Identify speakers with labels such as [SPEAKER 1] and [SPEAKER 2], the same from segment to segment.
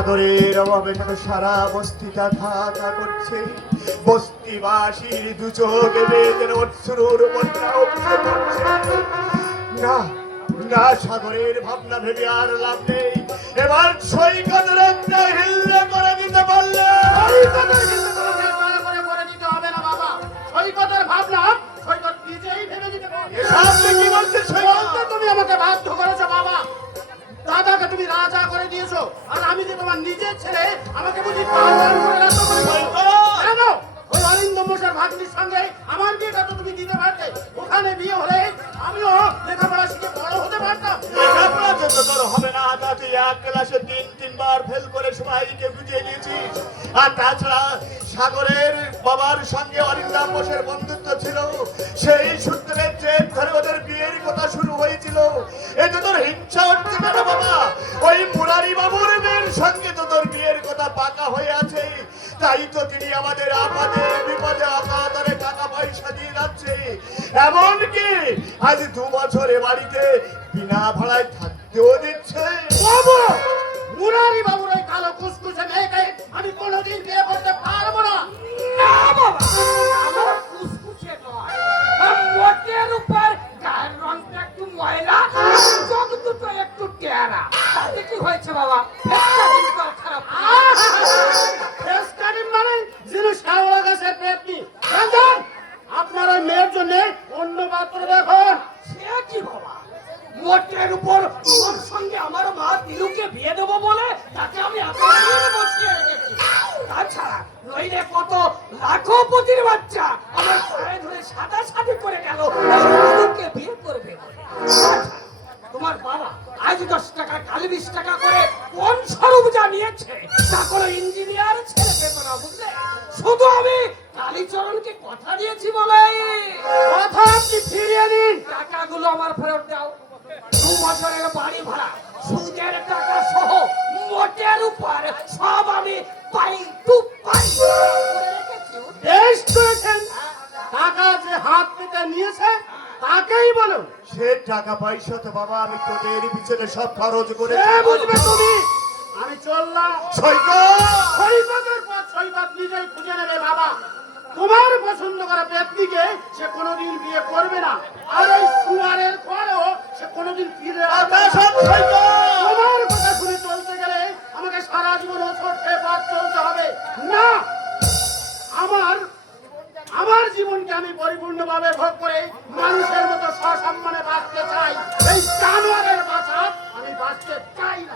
[SPEAKER 1] সাগরের অভাবে যেন সারা বস্তিটা থাকা করছে। বস্তিবাসীর দু চোখে যেন অশ্রুর না না, সাগরের ভাবনা ভেবে আর লাভ নেই। এবার সৈকতের একটা হিল্লে করে দিতে পারলে।
[SPEAKER 2] আর আমি যে তোমার নিজের ছেলে আমাকে বুঝি পাহাড় করে রাজা করে কেন? ওই অরিন্দম মশার ভাগ্নির সঙ্গে আমার বিয়েটা তো তুমি দিতে পারতে। ওখানে বিয়ে হলে আমিও লেখাপড়া শিখে বড় হতে পারতাম।
[SPEAKER 1] লেখাপড়া যত তোর হবে না তা তুই এক ক্লাসে তিন তিনবার ফেল করে সবাইকে বুঝিয়ে দিয়েছিস আর তাছাড়া সাগরের বাবার সঙ্গে অরিন্দাম বোসের বন্ধুত্ব কথা পাকা হয়ে আছে, তাই তো তিনি আমাদের আপাদে বিপদে অকাতরে টাকা পয়সা দিয়ে যাচ্ছে। এমনকি আজ দু বছর বাড়িতে বিনা ভাড়ায় থাকতেও দিচ্ছে।
[SPEAKER 2] কোনোদিন পারব না।
[SPEAKER 3] নয়। মোটের উপর একটু ময়লা একটু তাতে কি হয়েছে, বাবা? নইলে কত লাখপতির বাচ্চা আমার পায়ে ধরে সাদা সাদি করে গেল। দিলুকে বিয়ে করবে। তোমার বাবা আজ দশ টাকা কাল বিশ টাকা করে কোন স্বরূপ যা নিয়েছে তা কোনো ইঞ্জিনিয়ার ছেলে পেত না বুঝলে? শুধু আমি কালীচরণকে কথা দিয়েছি বলে
[SPEAKER 2] কথা আপনি ফিরিয়ে নিন
[SPEAKER 3] টাকাগুলো আমার ফেরত
[SPEAKER 2] তাকেই বলো।
[SPEAKER 1] সে টাকা পয়সা তো বাবা আমি তোদের পিছনে সব খরচ করে
[SPEAKER 2] বুঝবে তুমি। আমি চললাম।
[SPEAKER 1] সৈকত!
[SPEAKER 2] সৈকতের পর সৈকত নিজেই খুঁজে নেবে বাবা। তোমার পছন্দ করা ব্যক্তিকে আমার জীবনকে আমি পরিপূর্ণভাবে ভোগ করে মানুষের মতো সসম্মানে বাঁচতে চাই এই জানোয়ারের বাঁচা আমি বাঁচতে চাই না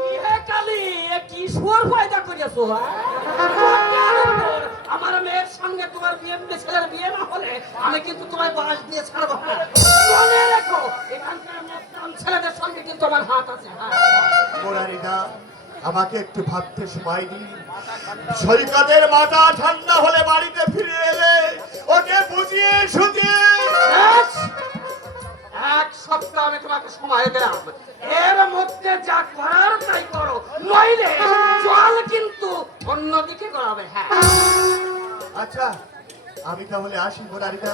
[SPEAKER 3] কি কালি কি সুর পয়দা করেছ হ্যাঁ? আমার মেয়ের সঙ্গে তোমার বিয়ে ছেলের বিয়ে না হলে আমি কিন্তু তোমায় বাস দিয়ে ছাড়বো। মনে রেখো এখানকার ছেলেদের সঙ্গে কিন্তু আমার হাত আছে হ্যাঁ
[SPEAKER 1] আমাকে একটু ভাবতে সময় দিন সৈকতের মাথা ঠান্ডা হলে বাড়িতে ফিরে এলে ওকে বুঝিয়ে সুঝিয়ে
[SPEAKER 3] এক সপ্তাহ আমি তোমাকে সময় দিলাম। এর মধ্যে যা করার তাই করো। নইলে জল কিন্তু অন্যদিকে গড়াবে হ্যাঁ।
[SPEAKER 1] আচ্ছা আমি তাহলে আসি মোরারিদা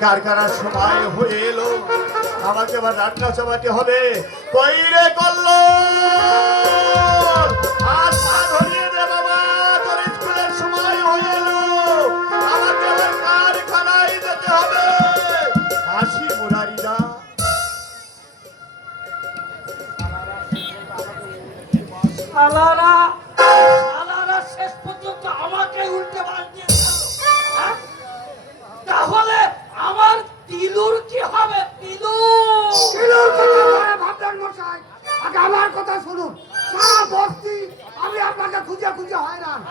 [SPEAKER 1] কারখানার সময় হয়ে এলো? আমাকে আবার রান্না চাপাতে হবে কইরে করল
[SPEAKER 3] শালারা সালারা শেষ পর্যন্ত আমাকে উল্টে বাজিয়ে হ্যাঁ? তাহলে আমার তিলুর কি হবে? তিলুর!
[SPEAKER 2] কিলোর কথা পরে ভাবলেন মশাই। আগে আমার কথা শুনুন। সারা বস্তি আমি আপনাকে খুঁজে খুঁজে
[SPEAKER 3] হয় আয়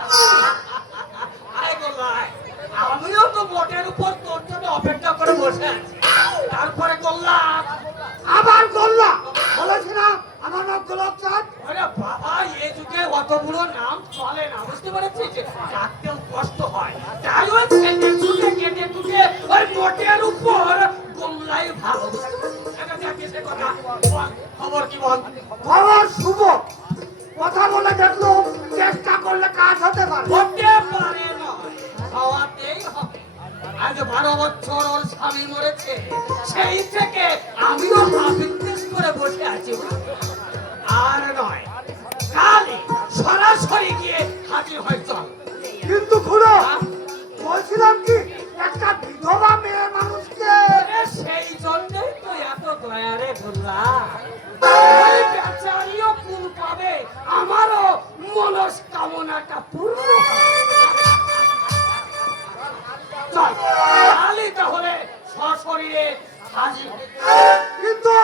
[SPEAKER 3] ওই উপর গোল্লাই ভালো খবর কি বল?
[SPEAKER 2] খবর শুভ। কথা বলে দেখল চেষ্টা করলে কাজ হতে পারে।
[SPEAKER 3] হতে পারে না হওয়াতেই হবে। আজ বারো বছর ওর স্বামী মরেছে সেই থেকে ধরলা বেচারিও কুল পাবে আমারও মনস্কামনাটা পূর্ণ চল কালই তাহলে সশরীরে হাজির।
[SPEAKER 2] কিন্তু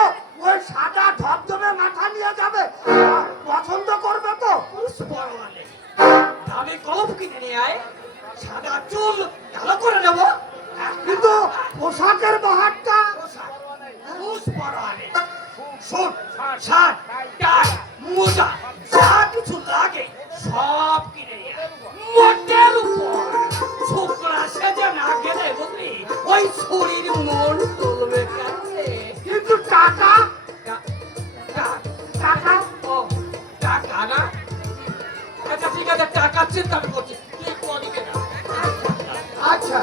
[SPEAKER 2] ওই সাদা ধবধবে মাথা নিয়ে যাবে পছন্দ করবে তো?
[SPEAKER 3] পুষ্পরওয়ালে দামি কলম কিনে নিয়ে আয় সাদা চুল আচ্ছা ঠিক আছে টাকা চিন্তা আমি করছি তুই কদিকে না
[SPEAKER 2] আচ্ছা।